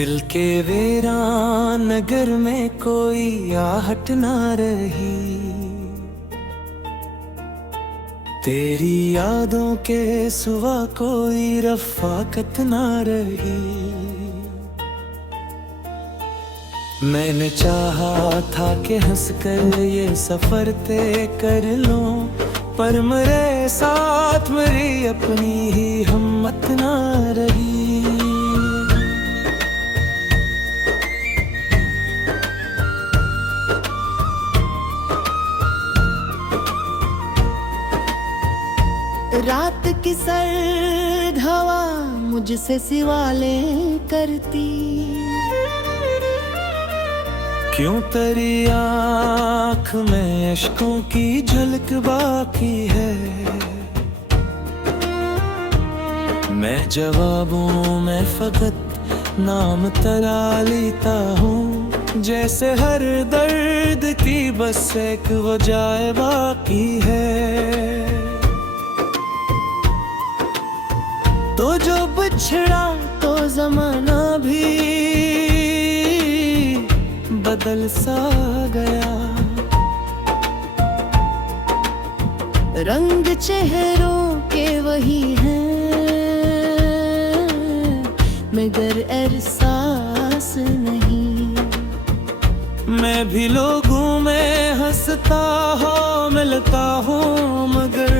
दिल के वीरान नगर में कोई आहट ना रही, तेरी यादों के सिवा कोई रफ़ाकत ना रही। मैंने चाहा था कि हंसकर ये सफर तय कर लूं, पर मेरे साथ मेरी अपनी ही हिम्मत ना रही। रात की सर्द हवा मुझसे सिवाले करती, क्यों तेरी आँख में अश्कों की झलक बाकी है। मैं जवाबों में फकत नाम तरा लेता हूँ, जैसे हर दर्द की बस एक वजह बाकी है। तो जो बिछड़ा तो जमाना भी बदल सा गया, रंग चेहरों के वही हैं मगर एहसास नहीं। मैं भी लोगों में हंसता हो मिलता हूँ, मगर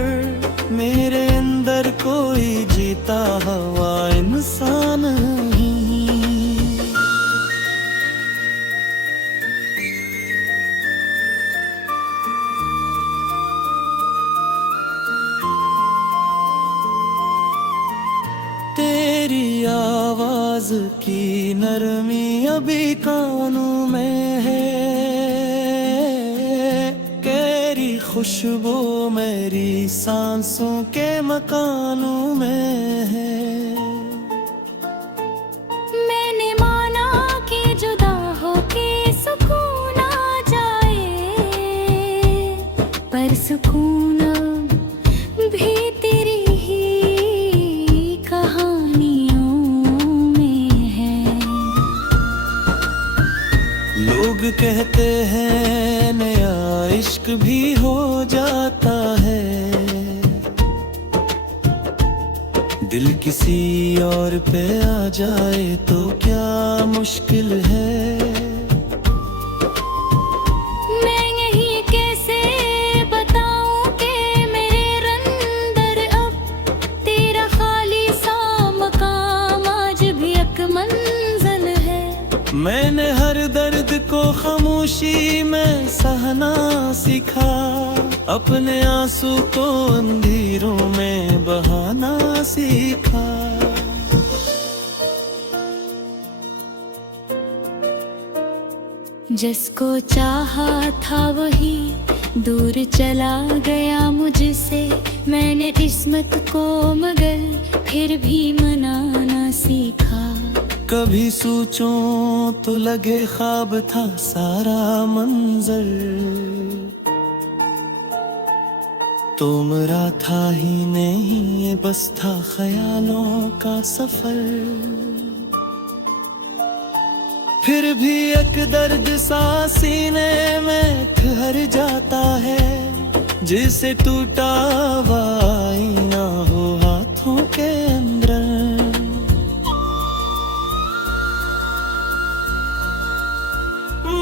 मेरे अंदर कोई जीता हुआ इंसान नहीं। तेरी आवाज की नरमी अभी कानों में है, तेरी खुशबू मेरी सांसों के मकानों में है। मैंने माना कि जुदा होके सुकून आ जाए, पर सुकून भी तेरी ही कहानियों में है। लोग कहते हैं नया इश्क भी हो जाता है, दिल किसी और पे आ जाए तो क्या मुश्किल है। मैं यही कैसे बताऊं कि मेरे अंदर अब तेरा खाली सा मकाम आज भी एक मंजिल है। मैंने हर दर्द को खामोशी में सहना सीखा, अपने आंसू को अंधेरों में बहाना सीखा। जिसको चाहा था वही दूर चला गया मुझसे, मैंने किस्मत को मगर फिर भी मनाना सीखा। कभी सोचूं तो लगे ख्वाब था सारा मंजर, तो मेरा था ही नहीं ये बस था ख्यालों का सफर। फिर भी एक दर्द सा सीने में ठहर जाता है, जिसे टूटा हुआ आईना हो हाथों के अंदर।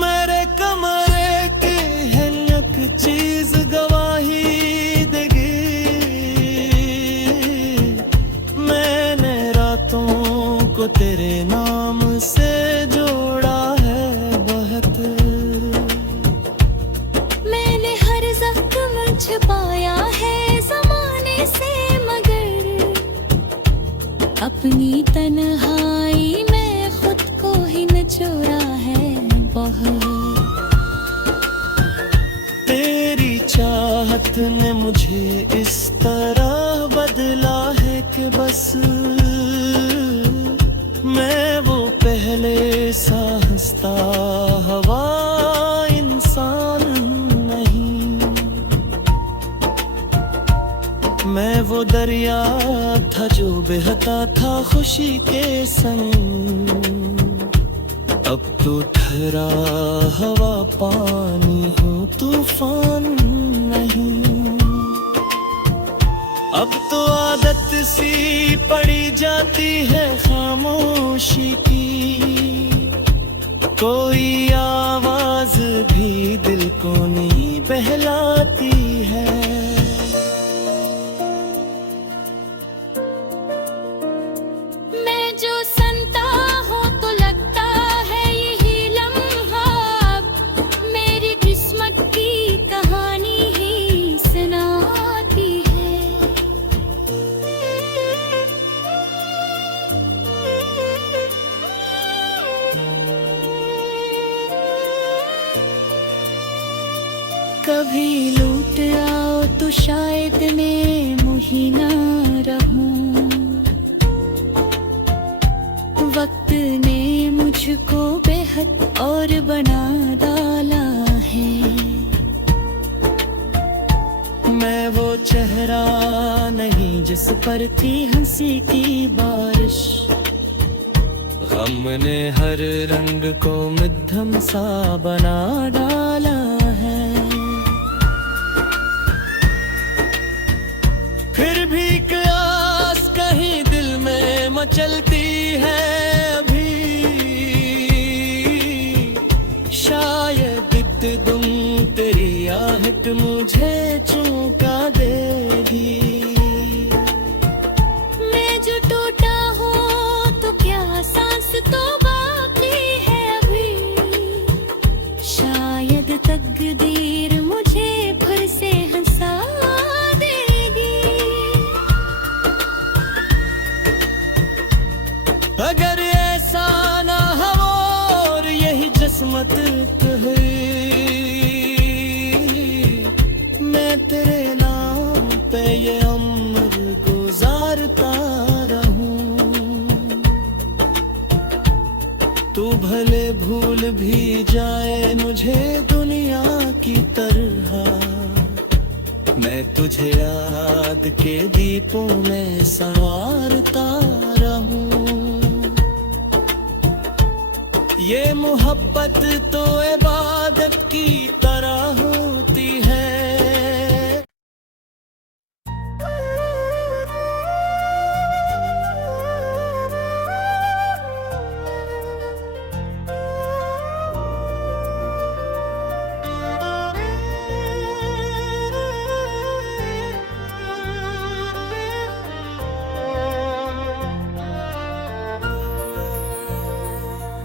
मेरे कमरे की है एक चीज गवाही देगी, मैंने रातों को तेरे नाम से जोड़ा है बहुत। मैंने हर जख्म छुपाया है ज़माने से, मगर अपनी तन्हाई में खुद को ही निचोड़ा है बहुत। तेरी चाहत ने मुझे इस तरह बदला है कि बस मैं वो पहले सा हंसता हवा इंसान नहीं। मैं वो दरिया था जो बहता था खुशी के संग, अब तो ठहरा हवा पानी हो तूफान नहीं। अब तो आदत सी पड़ी जाती है खामोशी की, कोई आवाज भी दिल को नहीं बहलाती है। मैं जो सुनता हूँ तो लगता है यही लम्हा अब मेरी किस्मत की कहानी ही सुनाती है। कभी लूट आओ तो शायद मैं मुही ना रहूं, वक्त ने मुझको बेहद और बना डाला है। मैं वो चेहरा नहीं जिस पर थी हंसी की बारिश, गम ने हर रंग को मध्यम सा बना डाला है। फिर भी क्यास कहीं दिल में मचलती है अभी, शायद तुम तेरी आहट मुझे चौंका देगी। मैं जो टूटा हूँ तो क्या सांस तो बाकी है अभी, शायद तकदीर मुझे फिर से हंसा देगी। अगर ऐसा ना हो और यही किस्मत है, मैं तेरे नाम पे ये उम्र गुजारता रहूं। तू भले भूल भी जाए मुझे दुनिया की तरह, मैं तुझे याद के दीपों में संवारता रहूं। ये मोहब्बत तो इबादत की तरह होती है।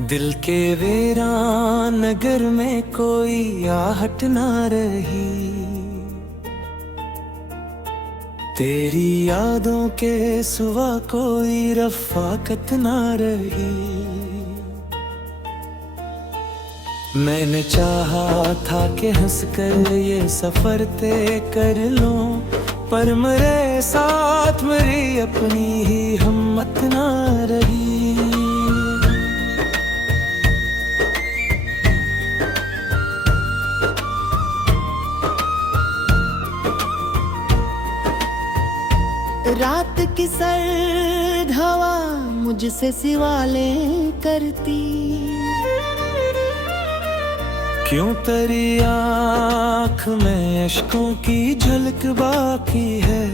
दिल के वीरान नगर में कोई आहट ना रही, तेरी यादों के सिवा कोई रफ़ाकत ना रही। मैंने चाहा था कि हंसकर ये सफर तय कर लूं, पर मेरे साथ मेरी अपनी ही हिम्मत ना रही। रात की सर्द हवा मुझसे सिवाले करती, क्यों तेरी आँख में अश्कों की झलक बाकी है।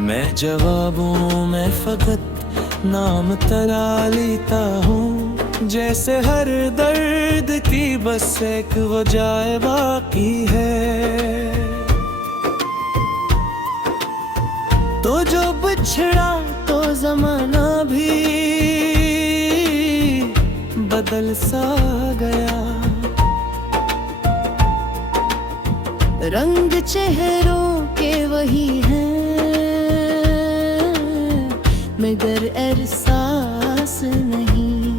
मैं जवाबों में फकत नाम तरा लेता हूँ, जैसे हर दर्द की बस एक वजह बाकी है। तो जो बिछड़ा तो जमाना भी बदल सा गया, रंग चेहरों के वही हैं मगर एहसास नहीं।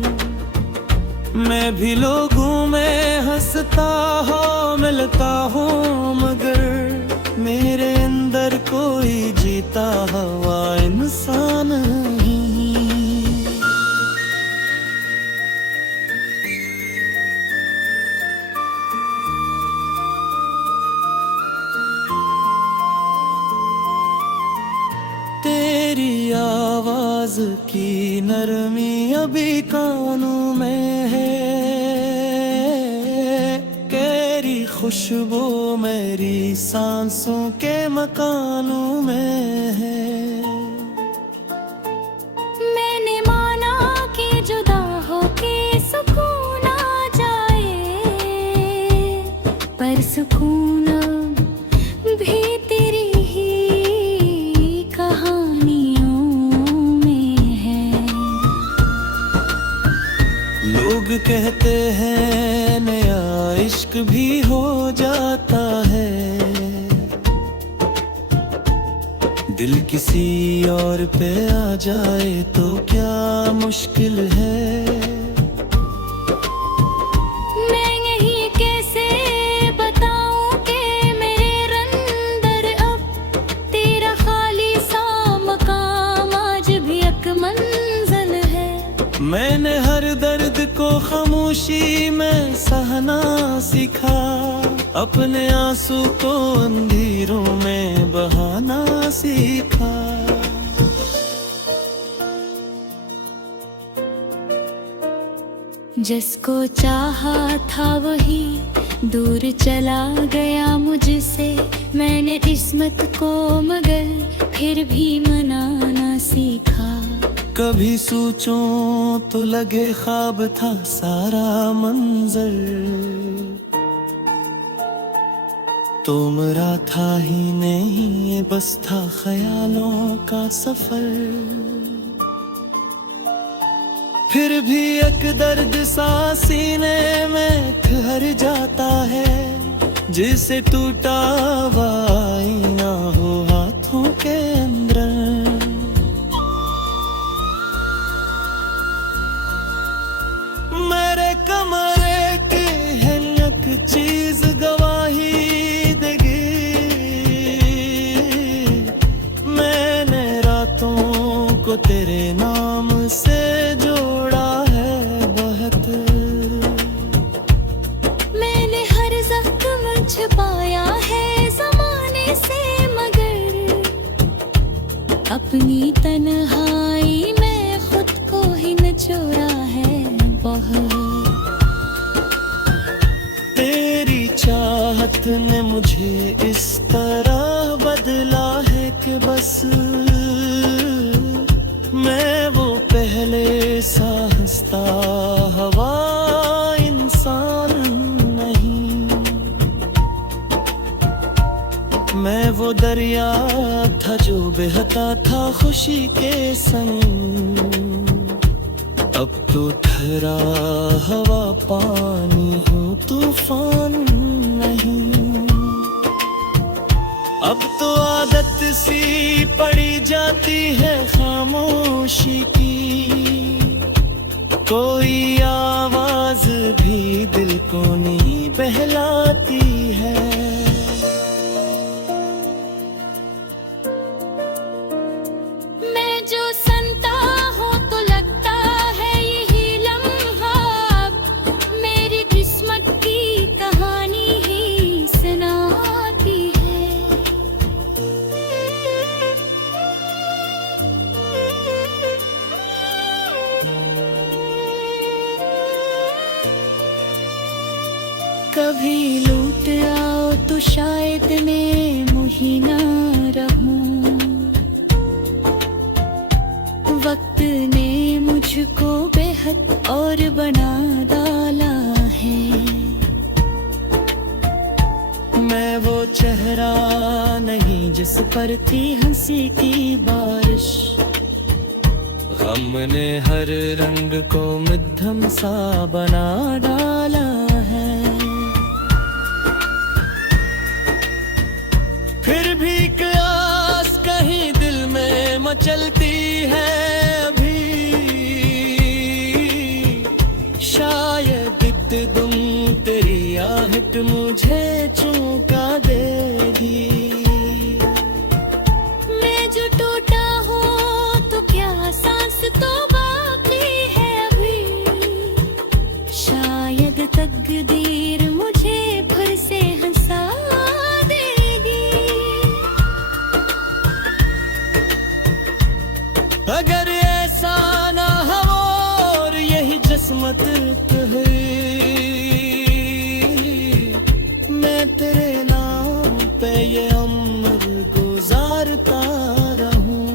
मैं भी लोगों में हंसता हो मिलता हूँ, मगर मेरे अंदर कोई जीता हुआ इंसान नहीं। तेरी आवाज की नरमी अभी कानों में है, तेरी खुशबू मेरी सांसों के मकानों में है। मैंने माना कि जुदा होके सुकून आ जाए, पर सुकून भी तेरी ही कहानियों में है। लोग कहते हैं नया इश्क भी हो जाता है, दिल किसी और पे आ जाए तो क्या मुश्किल है। मैं यही कैसे बताऊं कि मेरे अंदर अब तेरा खाली सा मकाम आज भी एक मंजिल है। मैंने हर दर्द को खामोशी में सहना सीखा, अपने आंसू को अंधेरों में बहाना सीखा। जिसको चाहा था वही दूर चला गया मुझसे, मैंने किस्मत को मगर फिर भी मनाना सीखा। कभी सोचूं तो लगे ख्वाब था सारा मंजर, तो मेरा था ही नहीं ये बस था ख्यालों का सफर। फिर भी एक दर्द सा सीने में ठहर जाता है, जिसे टूटा हुआ आईना हो हाथों के अंदर। मेरे कमरे की है एक चीज गवाही देगी, मैंने रातों को तेरे नाम से जोड़ा है बहुत। मैंने हर जख्म छुपाया है ज़माने से, मगर अपनी तन्हाई में खुद को ही निचोड़ा है बहुत। तेरी चाहत ने मुझे इस तरह बदला है कि बस मैं वो पहले सा हंसता हवा इंसान नहीं। मैं वो दरिया था जो बहता था खुशी के संग, अब तो ठहरा हवा पानी हो तूफान नहीं। अब तो आदत सी पड़ी जाती है खामोशी की, कोई आवाज भी दिल को नहीं बहलाती है। मैं जो सुनता हूँ तो लगता है यही लम्हा अब मेरी किस्मत की कहानी ही सुनाती है। कभी लूट आओ तो शायद मैं मुही ना रहूं, वक्त ने मुझको बेहद और बना डाला है। मैं वो चेहरा नहीं जिस पर थी हंसी की बारिश, गम ने हर रंग को मध्यम सा बना डाला है। फिर भी क्यास कहीं दिल में मचलती है अभी, शायद तुम तेरी आहट मुझे चौंका देगी। मैं जो टूटा हूँ तो क्या सांस तो बाकी है अभी, शायद तकदीर मुझे फिर से हंसा देगी। अगर ऐसा किस्मत कहे। मैं तेरे नाम पे ये अमर गुजारता रहूं।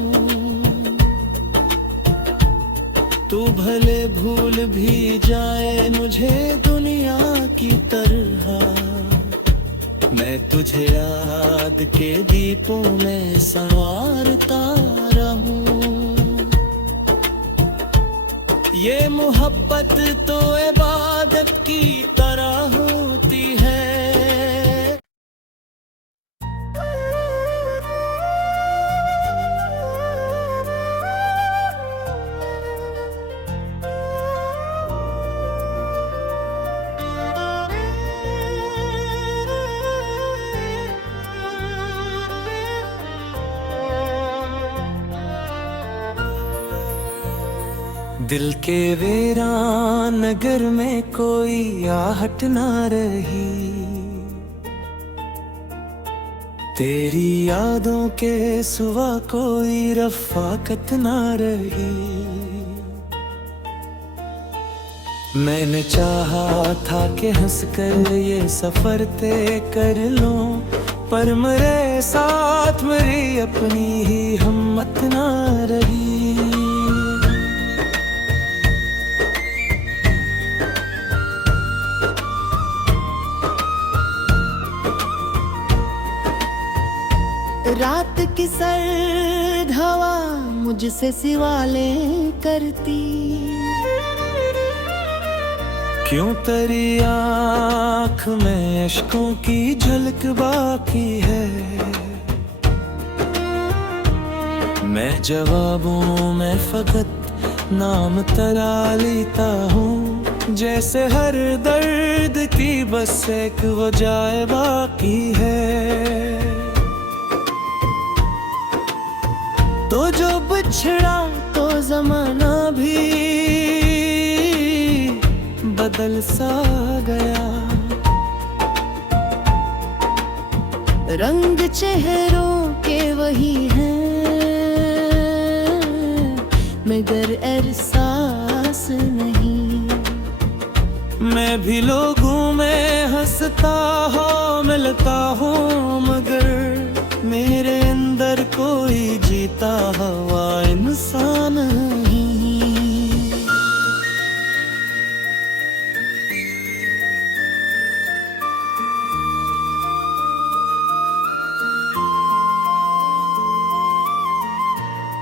तू भले भूल भी जाए मुझे दुनिया की तरह, मैं तुझे याद के दीपों में संवारता रहूं। ये मोहब्बत तो इबादत की तरह होती है। दिल के वीरान नगर में कोई आहट ना रही, तेरी यादों के सिवा कोई रफ़ाकत ना रही। मैंने चाहा था कि हंसकर ये सफर तय कर लूं, पर मेरे साथ मेरी अपनी ही हिम्मत ना रही। रात की सर्द हवा मुझसे सिवाले करती, क्यों तेरी आँख में अश्कों की झलक बाकी है। मैं जवाबों में फकत नाम तरा लेता हूँ, जैसे हर दर्द की बस एक वजह बाकी है। तो जो बिछड़ा तो जमाना भी बदल सा गया, रंग चेहरों के वही हैं मगर एहसास नहीं। मैं भी लोगों में हंसता हो मिलता हूँ, मगर मेरे अंदर कोई जीता हुआ इंसान नहीं।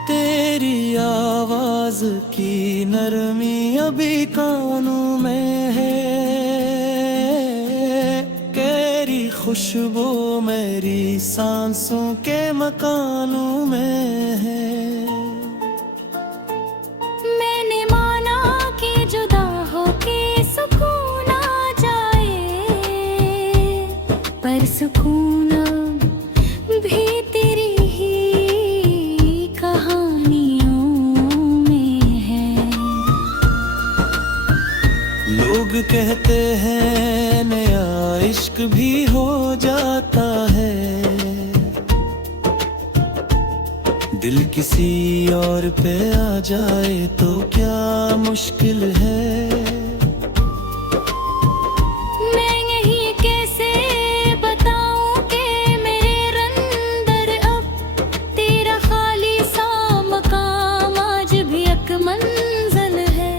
तेरी आवाज की नरमी अभी कानों में है, तेरी खुशबू मेरी सांसों के मकानों में है। मैंने माना कि जुदा होके सुकून आ जाए, पर सुकून भी तेरी ही कहानियों में है। लोग कहते हैं नया इश्क भी हो जाता है, दिल किसी और पे आ जाए तो क्या मुश्किल है। मैं यही कैसे बताऊं कि मेरे अंदर अब तेरा खाली सा मकाम आज भी एक मंजिल है।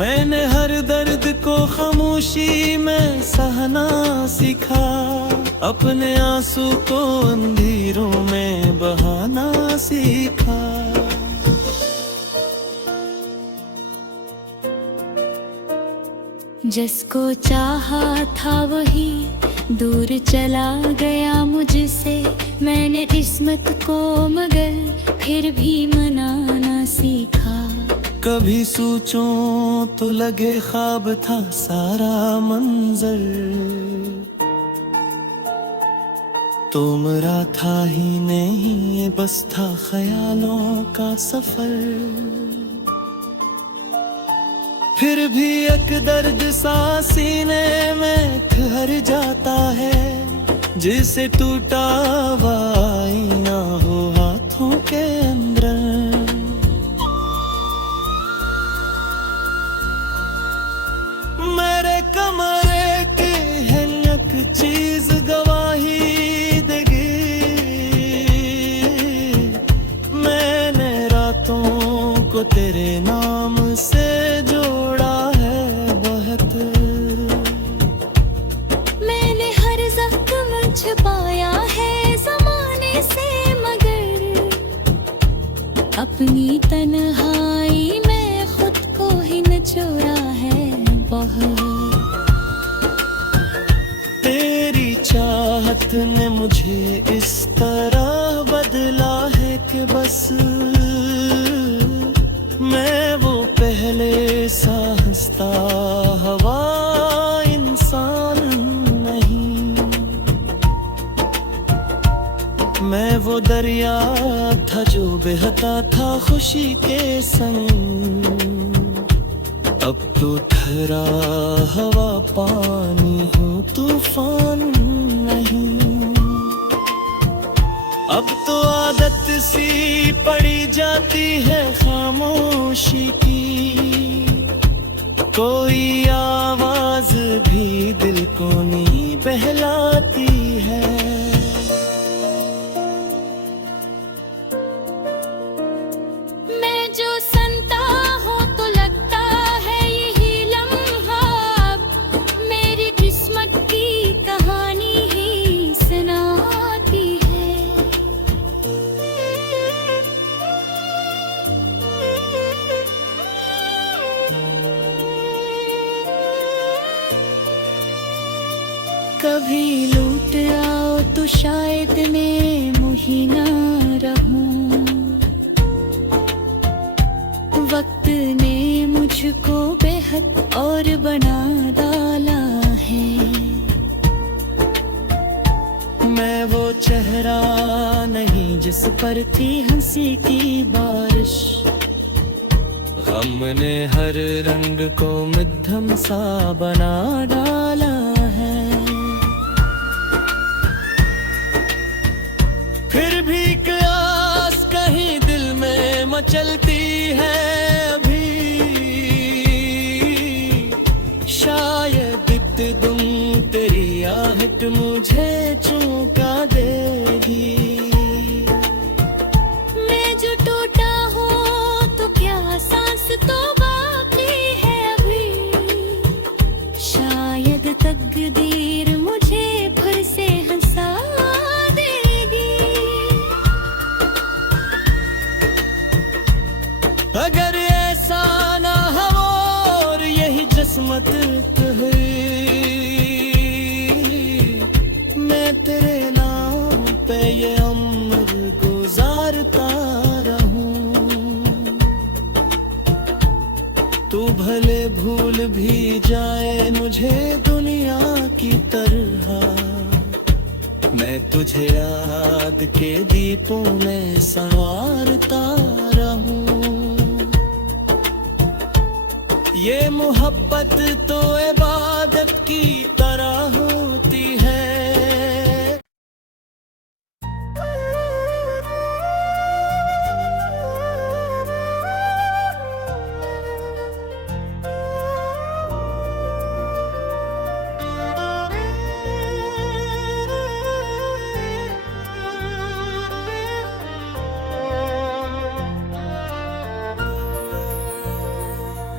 मैंने हर दर्द को खामोशी में सहना सीखा, अपने आंसू को अंधेरों में बहाना सीखा। जिसको चाहा था वही दूर चला गया मुझसे, मैंने किस्मत को मगर फिर भी मनाना सीखा। कभी सोचूं तो लगे ख्वाब था सारा मंजर, तो मेरा था ही नहीं बस था ख्यालों का सफर। फिर भी एक दर्द सा सीने में ठहर जाता है, जिसे टूटा हुआ आईना हो हाथों के अंदर। को तेरे नाम से जोड़ा है बहुत। मैंने हर जख्म छुपाया है जमाने से, मगर अपनी तन्हाई में खुद को ही निचोड़ा है बहुत। तेरी चाहत ने मुझे इस तरह बदला है कि बस मैं वो पहले सा हंसता हवा इंसान नहीं। मैं वो दरिया था जो बहता था खुशी के संग। अब तो ठहरा हवा पानी हूँ, तूफान नहीं। अब तो आदत सी पड़ी जाती है खामोशी की, कोई आवाज भी दिल को नहीं बहलाती है। मैं जो सुनता हूँ तो लगता है यही लम्हा अब मेरी किस्मत की कहानी ही सुनाती है। कभी लूट आओ तो शायद मैं मुही ना रहूं। वक्त ने मुझको बेहद और बना डाला है। मैं वो चेहरा नहीं जिस पर थी हंसी की बारिश। गम ने हर रंग को मध्यम सा बना डाला है। फिर भी क्यास कहीं दिल में मचलती है अभी। शायद तुम तेरी आहट मुझे चौंका देगी। मैं जो टूटा हूँ तो क्या सांस तो बाकी है अभी। शायद तकदीर मुझे फिर से हंसा देगी। अगर ऐसा ना हो और यही किस्मत है, मैं तेरे नाम पे ये उम्र गुजारता रहूं। तू भले भूल भी जाए मुझे दुनिया की तरह, मैं तुझे याद के दीपों में संवारता रहूं। ये मोहब्बत तो इबादत की तरह होती है।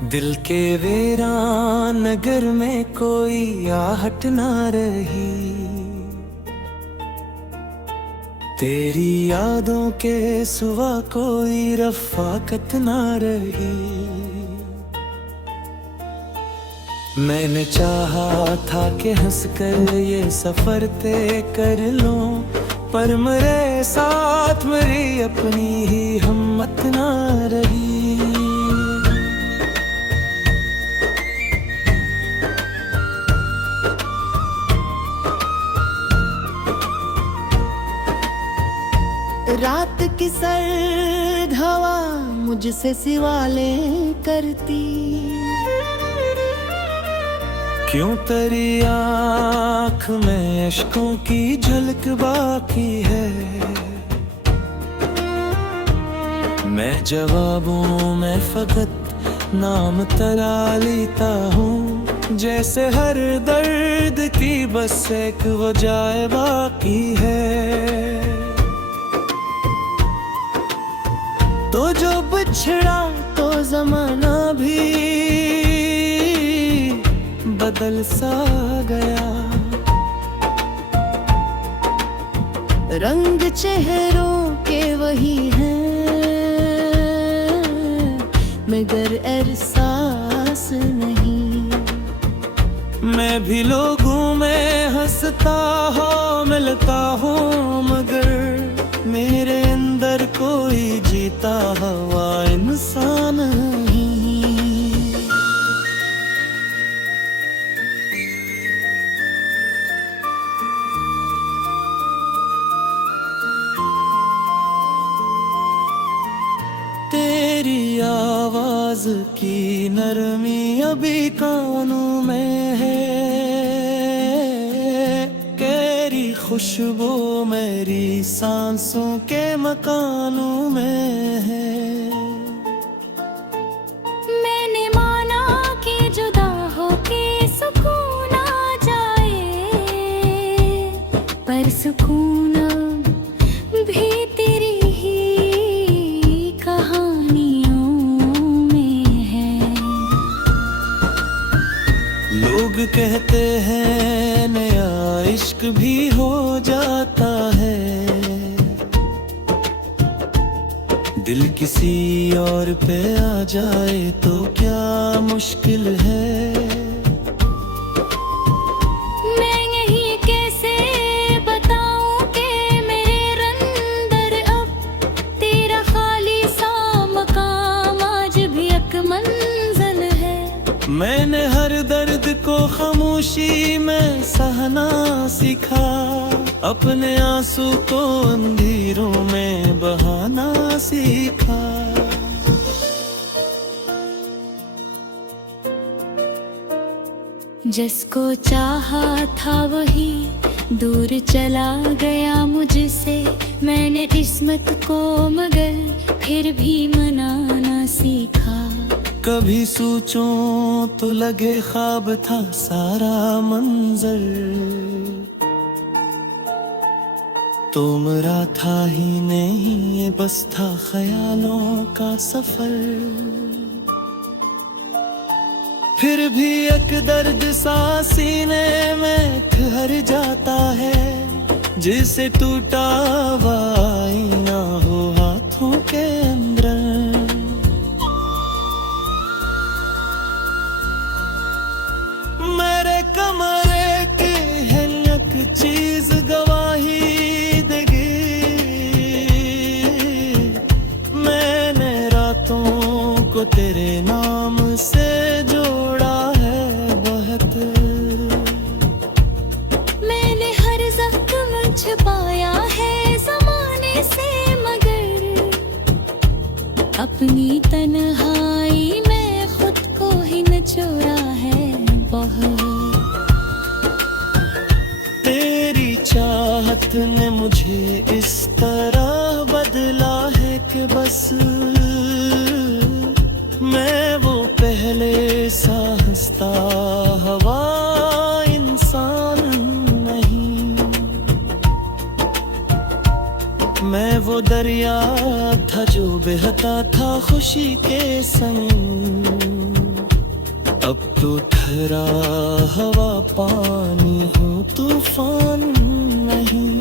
दिल के वीरान नगर में कोई आहट ना रही। तेरी यादों के सिवा कोई रफ़ाकत ना रही। मैंने चाहा था कि हंस कर ये सफर तय कर लूं, पर मेरे साथ मेरी अपनी ही हिम्मत ना रही। रात की सर्द हवा मुझसे सिवाले करती। क्यों तेरी आँख में अश्कों की झलक बाकी है। मैं जवाबों में फकत नाम तरा लेता हूँ, जैसे हर दर्द की बस एक वजह बाकी है। तो जो बिछड़ा तो जमाना भी बदल सा गया। रंग चेहरों के वही हैं मगर एहसास नहीं। मैं भी लोगों में हंसता हो मिलता हूँ मगर मेरे अंदर कोई जीता हुआ इंसान नहीं। तेरी आवाज की नरमी अभी कानों में है, तेरी खुशबू मेरी सांसों के मकानों में है। मैंने माना कि जुदा होके सुकून आ जाए, पर सुकून भी तेरी ही कहानियों में है। लोग कहते हैं नया इश्क भी हो जाता है, दिल किसी और पे आ जाए तो क्या मुश्किल है। मैं यही कैसे बताऊं कि मेरे अंदर अब तेरा खाली सा मकाम आज भी एक मंजिल है। मैंने हर दर्द को खामोशी में सहना सीखा, अपने आंसू को अंधेरों में बहाना सीखा। जिसको चाहा था वही दूर चला गया मुझसे, मैंने किस्मत को मगर फिर भी मनाना सीखा। कभी सोचूं तो लगे ख्वाब था सारा मंजर, तो मेरा था ही नहीं ये बस था ख्यालों का सफर। फिर भी एक दर्द सा सीने में ठहर जाता है, जिसे टूटा हुआ आईना हो हाथों के अंदर। मेरे कमरे की है एक चीज गवाही देगी, मैंने रातों को तेरे नाम से जोड़ा है बहुत। मैंने हर जख्म छुपाया है ज़माने से मगर अपनी तन्हाई में खुद को ही निचोड़ा है बहुत। तेरी चाहत ने मुझे इस तरह बदला है कि बस मैं वो पहले सा हंसता हवा इंसान नहीं। मैं वो दरिया था जो बहता था खुशी के संग, अब तो ठहरा हवा पानी हो तूफान नहीं।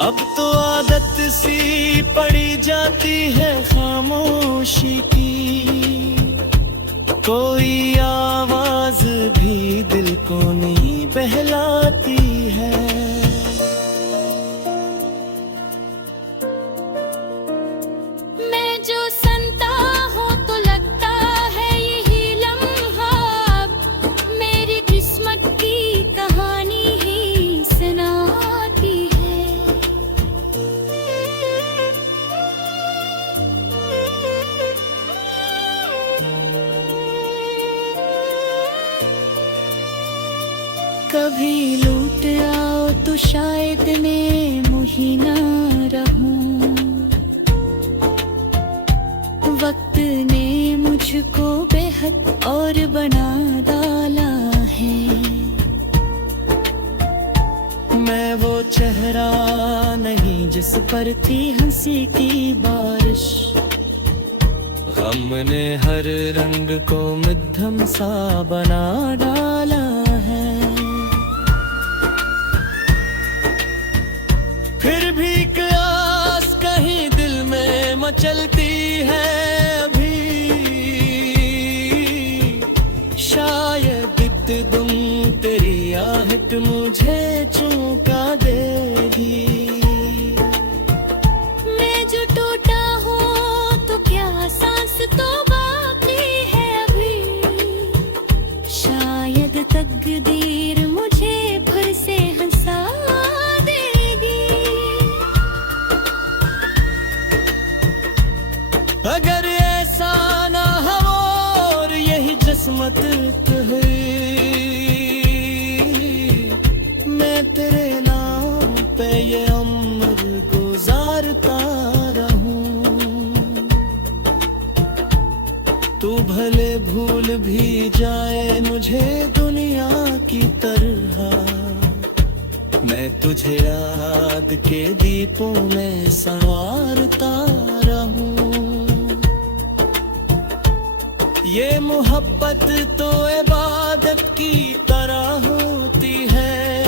अब तो आदत सी पड़ी जाती है खामोशी की, कोई आवाज भी दिल को नहीं बहलाती है। मैं जो सुनता हूँ तो लगता है यही लम्हा अब मेरी किस्मत की कहानी ही सुनाती है। कभी लूट आओ तो शायद मैं मुही ना रहूं, वक्त ने मुझको बेहद और बना डाला है। मैं वो चेहरा नहीं जिस पर थी हंसी की बारिश। गम ने हर रंग को मध्यम सा बना डाला है। फिर भी क्यास कहीं दिल में मचलती है अभी। शायद तुम तेरी आहट मुझे चौंका देगी। मैं जो टूटा हूँ तो क्या सांस तो बाकी है अभी। शायद तकदीर मुझे फिर से हंसा देगी। अगर ऐसा ना हो और यही किस्मत है, मैं तेरे नाम पे ये उम्र गुजारता रहूं। तू भले भूल भी जाए मुझे दुनिया की तरह, मैं तुझे याद के दीपों में संवारता रहूं। ये मोहब्बत तो इबादत की तरह होती है।